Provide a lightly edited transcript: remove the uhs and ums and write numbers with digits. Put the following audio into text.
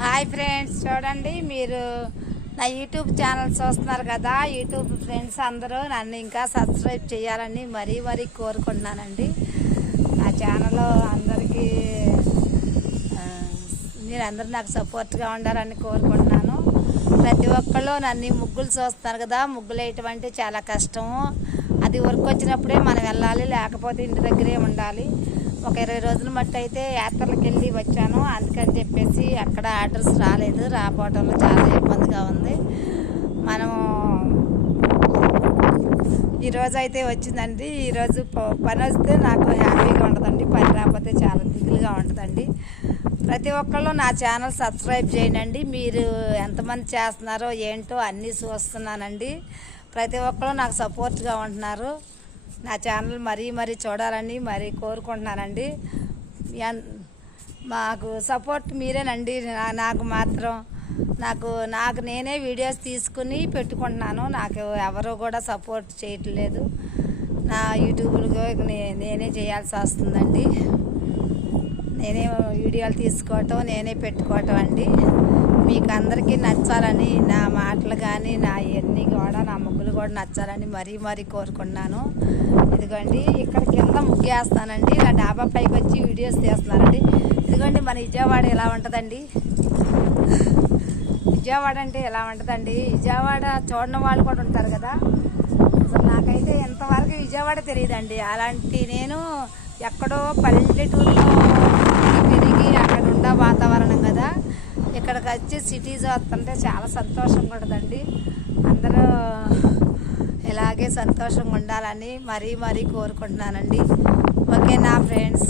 Hi friends, చూడండి మీరు నా యూట్యూబ్ ఛానల్ చూస్తున్నారు కదా. యూట్యూబ్ ఫ్రెండ్స్ అందరూ నన్ను ఇంకా సబ్స్క్రైబ్ చేయాలని మరీ కోరుకుంటున్నానండి. నా ఛానల్ అందరికీ మీరందరూ నాకు సపోర్ట్గా ఉండాలని కోరుకుంటున్నాను. ప్రతి ఒక్కళ్ళు నన్ను ముగ్గులు చూస్తున్నారు కదా. ముగ్గులు వేయటం అంటే చాలా కష్టము. అది వర్క్ వచ్చినప్పుడే మనం వెళ్ళాలి, లేకపోతే ఇంటి దగ్గరే ఉండాలి. ఒక 20 రోజుల మట్టి అయితే యాత్రలకు వెళ్ళి వచ్చాను. అందుకని చెప్పేసి అక్కడ ఆర్డర్స్ రాలేదు. రాకపోవడంలో చాలా ఇబ్బందిగా ఉంది. మనం ఈరోజు అయితే వచ్చిందండి. ఈరోజు పని వస్తే నాకు హ్యాపీగా ఉంటుందండి. పని రాకపోతే చాలా దిగులుగా ఉంటుందండి. ప్రతి ఒక్కళ్ళు నా ఛానల్ సబ్స్క్రైబ్ చేయండి. మీరు ఎంతమంది చేస్తున్నారో ఏంటో అన్నీ చూస్తున్నానండి. ప్రతి ఒక్కళ్ళు నాకు సపోర్ట్గా ఉంటున్నారు. నా ఛానల్ మరీ చూడాలని కోరుకుంటున్నానండి. మాకు సపోర్ట్ మీరేనండి. నాకు మాత్రం నాకు నేనే వీడియోస్ తీసుకుని పెట్టుకుంటున్నాను. నాకు ఎవరు కూడా సపోర్ట్ చేయట్లేదు. నా యూట్యూబ్లో నేనే చేయాల్సి వస్తుందండి. నేనే వీడియోలు తీసుకోవటం, నేనే పెట్టుకోవటం అండి. మీకు అందరికీ నచ్చాలని, నా మాటలు కానీ నా ఇవన్నీ కూడా, నా ముగ్గులు కూడా నచ్చాలని మరీ కోరుకున్నాను. ఇదిగోండి ఇక్కడ కింద ముగ్గేస్తానండి. నా డాబా పైకి వచ్చి వీడియోస్ తీస్తున్నానండి. ఇదిగోండి మన విజయవాడ ఎలా ఉంటుందండి. విజయవాడ అంటే ఎలా ఉంటుందండి. విజయవాడ చూడని వాళ్ళు కూడా ఉంటారు కదా. అసలు నాకైతే ఎంతవరకు విజయవాడ తెలియదండి. అలాంటి నేను ఎక్కడో పల్లెటూరులో పెరిగి అక్కడ ఉండే వాతావరణం కదా. ఇక్కడికి వచ్చి సిటీస్ వస్తుంటే చాలా సంతోషంగా ఉంటుందండి. అందరూ ఇలాగే సంతోషంగా ఉండాలని మరీ కోరుకుంటున్నానండి. ఓకే నా ఫ్రెండ్స్.